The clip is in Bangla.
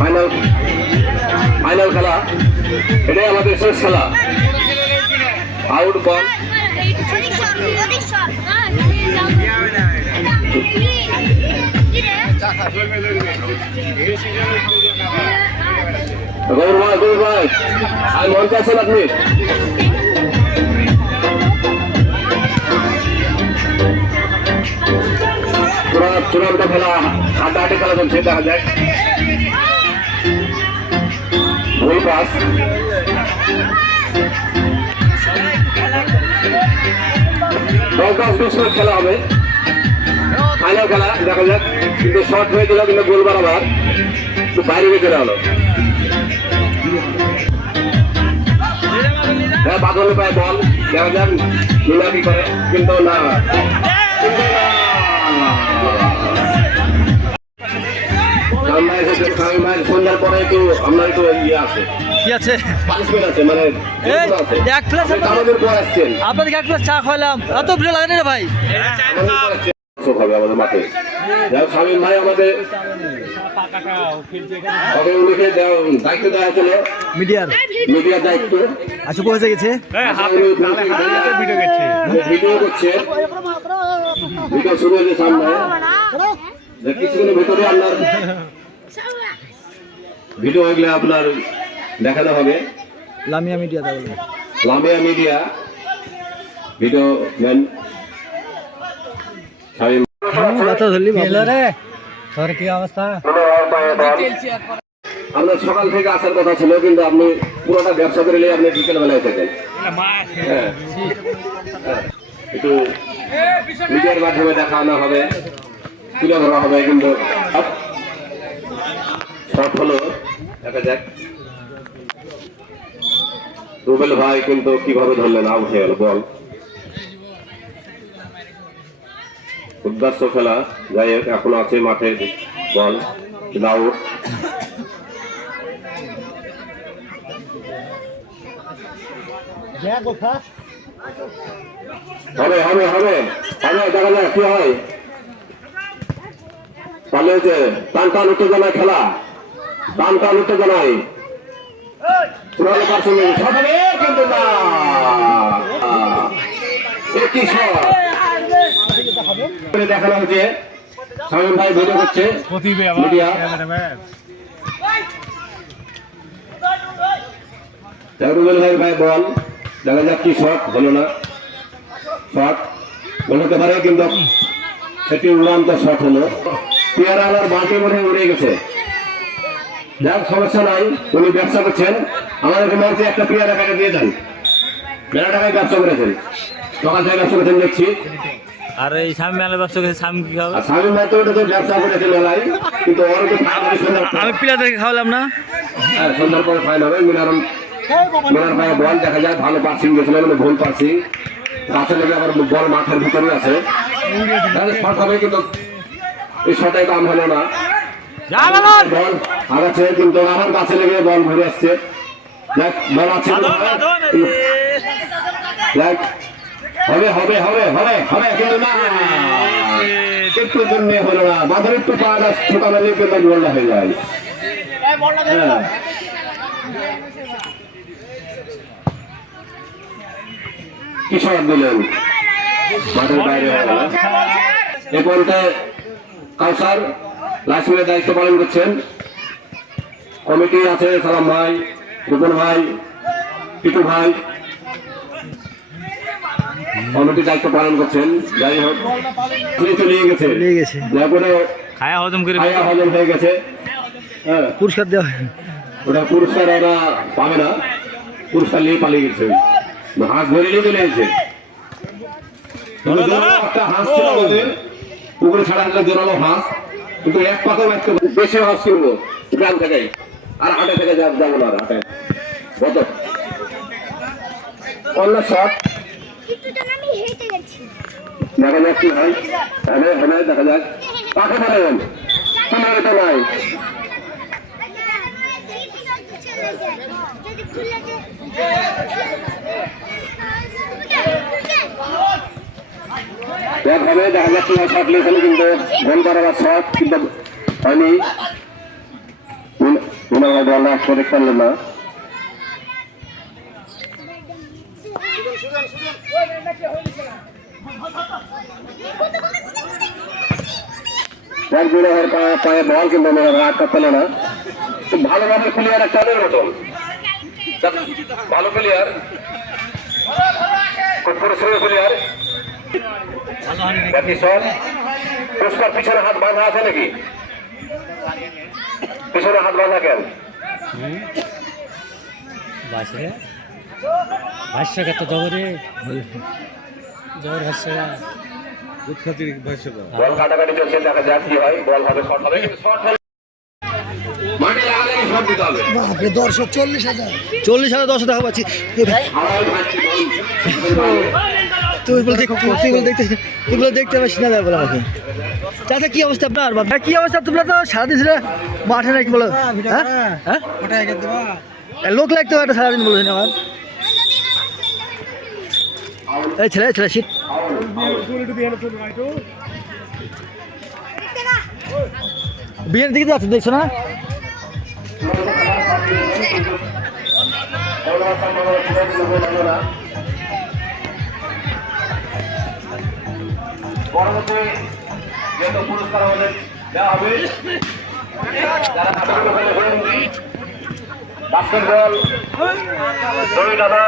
ফাইনাল ফাইনাল খেলা, এটাই আমাদের শেষ খেলা। আউট বল, গৌর ভাই আর মঞ্চে আছেন আপনি। চূড়ান্ত খেলা, হাড্ডাহাড্ডি খেলা চলছে, দেখা যায়। গোল পাস, খেলা হবে ফাইনাল খেলা, দেখা যাক। কিন্তু শর্ট হয়ে গেল, কিন্তু গোল বরাবর বাইরে বেঁচে হলো। বাদলের পায়ে বল, দেখা যাক লীলা কি করে, কিন্তু না সন্ধ্যার পরে একটু আমরা একটু ইয়ে আছে, কি আছে পানিশমেন্ট আছে, মানে আমাদের পর আসছেন, আপনাদেরকে এক গ্লাস চা খাওয়ালাম, এত ভিড় লাগেনি রে ভাই। হবে আমাদের মাঠে। শামীম ভাই আমাদের উনিকে দায়িত্ব দেওয়া ছিল, মিডিয়ার দায়িত্ব। আচ্ছা, পৌঁছে গেছে, ভিডিও করছে, ভিডিও শুরু হয়েছে সামনে। কিছুক্ষণের ভিতরে আপনার ভিডিও হয়ে গেলে আপনার দেখানো হবে। লামিয়া মিডিয়া ভিডিও ম্যান কি অবস্থা? আপনার সকাল থেকে আসার কথা ছিল, কিন্তু আপনি পুরোটা ব্যবসা করে নিয়ে আপনি বিকেল বেলায় থাকেন। একটু মিডিয়ার মাধ্যমে দেখানো হবে, তুলে ধরা হবে, কিন্তু শর্ট হলো, দেখা যাক। রুবেল ভাই কিন্তু কিভাবে ধরলেন, আউট হয়ে গেল বল। উদ্বাস্ত খেলা, যাই হোক এখন আছে মাঠে বল, আউট। হবে হবে হবে হবে, দেখা যাক কি হয়। তাহলে হচ্ছে টান উত্তেজনায় খেলা, টান উত্তেজনায় কিন্তু না, একটি শট দেখানো হচ্ছে। শামীম ভাই ভিডিও করছে, মিডিয়া। রুবেল ভাই বল, দেখা যাক কি শট হলো না, শট হতে পারে, কিন্তু একটি উড়ান্ত শট হলো। পেয়ারা আলার বাঁটে মনে উড়ে গেছে। যাক, সমস্যা নাই, উনি ব্যবসা করছেন, আমাদেরকে মঞ্চে একটা পেয়ারা টাকা দিয়ে যান। মেলা টাকায় ব্যবসা করেছেন, সকাল থেকে ব্যবসা করেছেন দেখছি। আর এই স্বামী মেলা ব্যবসা করেছে, স্বামী কি খাবে? স্বামী মাত্র ওটা তো ব্যবসা করেছে মেলায়, কিন্তু আমি পিলাদেরকে খাওয়ালাম না। হ্যাঁ, সন্ধ্যার পরে ফাইন হবে। মিনার ভাই বল, দেখা যায় ভালো পার্সিং গেছিল, মানে ভুল পার্সিং, গাছে লেগে আবার বল মাঠের ভিতরে আছে, শট হবে, কিন্তু এই শটে কাম হলো না। বল আগাচ্ছে, কিন্তু আমার গাছে লেগে বল ঘুরে আসছে। দেখ বল আছে, দেখ হবে হবে হবে হবে হবে, কিন্তু না, একটু জন্য হলো না। মাথার একটু পা ছোটা মারলে কিন্তু বলটা হয়ে যায়। কি শট দিলেন, মাঠের বাইরে হয়ে গেল। এ পর্যন্ত কাউসার লাইসেন্সের দায়িত্ব পালন করছেন। কমিটি আছে, সালাম ভাই, রূপন ভাই, পিটু ভাই, কমিটির দায়িত্ব পালন করছেন। যাই হোক, চলে গেছে, খায়া হজম হয়ে গেছে। হ্যাঁ, পুরস্কার দেওয়া, ওটা পুরস্কার ওরা পাবে না, পুরস্কার নিয়ে পালিয়ে গেছে, হাঁস ধরে নিয়ে চলে গেছে। একটা হাঁস ছিল আমাদের পুকুরে ছাড়া আসলে জোরালো হাঁস, কিন্তু এক পাতাও একটা বেশি হাঁস করবো গ্রাম থেকে, আর হাটে থেকে যাবো না, হাটে কত অন্য শট দেখা যাক কি হয়। দেখা যাক কাকে পারেন, আমার তো নাই। হবে, দেখা যাচ্ছে শট নিয়েছিল, কিন্তু গোল করার শট কিন্তু হয়নি। তোমার ভাই বল একশো দেখতে পারলেন না। এক জোড়া পায়ে বল কিন্তু আটকা পেল না। খুব ভালোভাবে প্লেয়ার চালের মতন, ভালো প্লেয়ার, খুব পরিশ্রমী প্লেয়ার। পুষ্কার পিছনে হাত বাঁধা আছে নাকি? পিছনে হাত বাঁধা কেন? ভাষ্য কত জবরে জবর ভাষ্য বল কাটাকাটি চলছে, দেখা যাক কি হয়। বল হবে, শট হবে, শট হলে মাঠে লাগালে শট দিতে হবে। দর্শক 40,000 দর্শক দেখা পাচ্ছি। তুই বলে দেখতে পাচ্ছিস না বলে আমাকে। চাচা কি অবস্থা আপনার? বাবা কি অবস্থা? তোমরা তো সারাদিন ছিল মাঠে নাকি বলো? হ্যাঁ লোক লাগতে হবে সারাদিন বলছেন আমার। এই ছেলে শীত বিয়ের দিকে যাচ্ছে, দেখছো না? পরবর্তী যেহেতু পুরস্কার আমাদের দেওয়া হবে, যারা বাস্কেটবল, দড়ি টানা